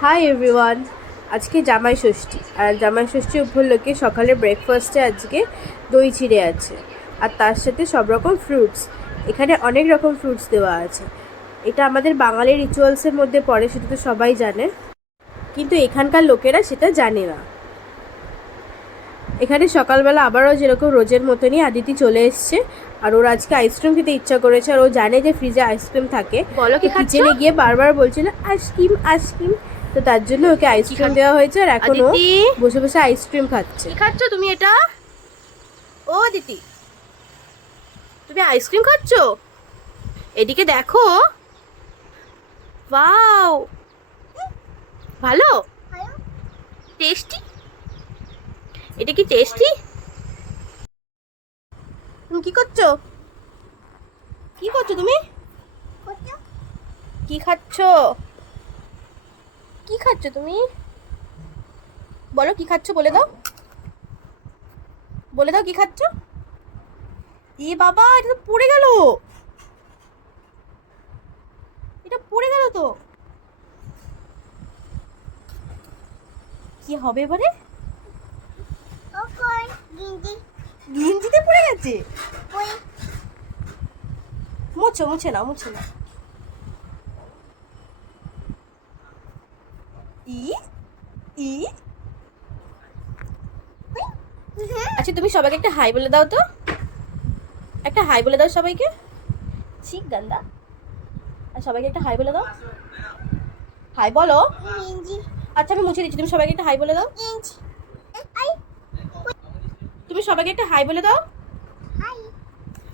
Hi everyone. আজকে জামাই ষষ্ঠী, আর জামাই ষষ্ঠী উপলক্ষে সকালে ব্রেকফাস্টে আজকে দই চিড়ে আছে, আর তার সাথে সব রকম ফ্রুটস। এখানে অনেক রকম ফ্রুটস দেওয়া আছে। এটা আমাদের বাঙালি রিচুয়ালসের মধ্যে পড়ে, সেটা তো সবাই জানে, কিন্তু এখানকার লোকেরা সেটা জানে না। এখানে সকালবেলা আবারও যেরকম রোজের মতনই আদিতি চলে এসছে, আর ওর আজকে আইসক্রিম খেতে ইচ্ছা করেছে, আর ও জানে যে ফ্রিজে আইসক্রিম থাকে। বলো কি কিচেনে গিয়ে বারবার বলছিল আইসক্রিম আইসক্রিম, তো তার জন্য ওকে আইসক্রিম দেওয়া হয়েছে, আর এখন ও বসে বসে আইসক্রিম খাচ্ছে। কি খাচ্ছ তুমি এটা? ও দিদি, তুমি আইসক্রিম খাচ্ছ? এদিকে দেখো। ওয়াও, ভালো টেস্টি। এটা কি টেস্টি? তুমি কি করছো? কি করছো তুমি? কি খাচ্ছ? কি খাচ্ছ তুমি? বলো কি খাচ্ছ, বলে দাও, বলে দাও কি খাচ্ছ। এ বাবা, এটা তো পড়ে গেল, এটা পড়ে গেল তো। কি হবে এবারে? গেঞ্জিতে পড়ে গেছে। মুছে মুছে নাও, মুছে নাও। ই ই আচ্ছা, তুমি সবাইকে একটা হাই বলে দাও তো, একটা হাই বলে দাও সবাইকে। ঠিক গান্দা। আর সবাইকে একটা হাই বলে দাও। হাই বলো। আচ্ছা, আমি মুছে দিচ্ছি, তুমি সবাইকে একটা হাই বলে দাও। তুমি সবাইকে একটা হাই বলে দাও।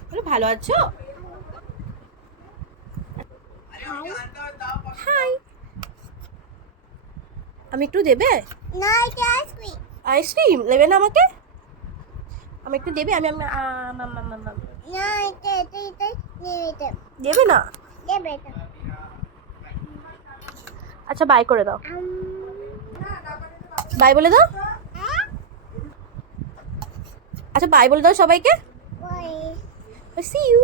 বলো ভালো আছো। হাই। আমি একটু দেবে? আইসক্রিম নেবে না আমাকে? আমি একটু দেবে? আমি দেবে না? আচ্ছা, বাই করে দাও। বাই বলে দাও। আচ্ছা, বাই বলে দাও সবাইকে। See you.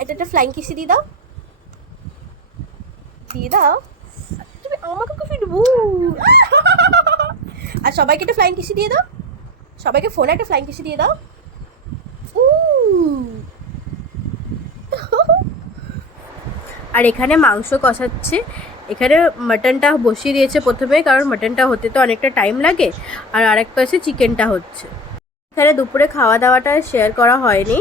এটা একটা ফ্লাইং কিসি দিয়ে দাও, দিয়ে দাও। তুমি আমাকে খুব ডুবু। আর সবাইকে একটা ফ্লাইং কিসি দিয়ে দাও, সবাইকে ফোনে একটা ফ্লাইং কিসি দিয়ে দাও। আর এখানে মাংস কষাচ্ছে। এখানে মাটনটা বসিয়ে দিয়েছে প্রথমে, কারণ মাটনটা হতে তো অনেকটা টাইম লাগে, আর আরেক পাশে চিকেনটা হচ্ছে। এখানে দুপুরে খাওয়া দাওয়াটা শেয়ার করা হয়নি।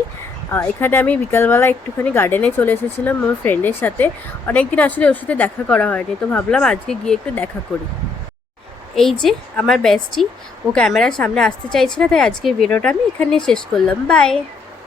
এখানে আমি বিকালবেলা একটুখানি গার্ডেনে চলে এসেছিলাম আমার ফ্রেন্ডের সাথে। অনেকদিন আসলে ওর সাথে দেখা করা হয়নি, তো ভাবলাম আজকে গিয়ে একটু দেখা করি। এই যে আমার বেস্টি, ও ক্যামেরার সামনে আসতে চাইছে না, তাই আজকের ভিডিওটা আমি এখানে শেষ করলাম। বাই।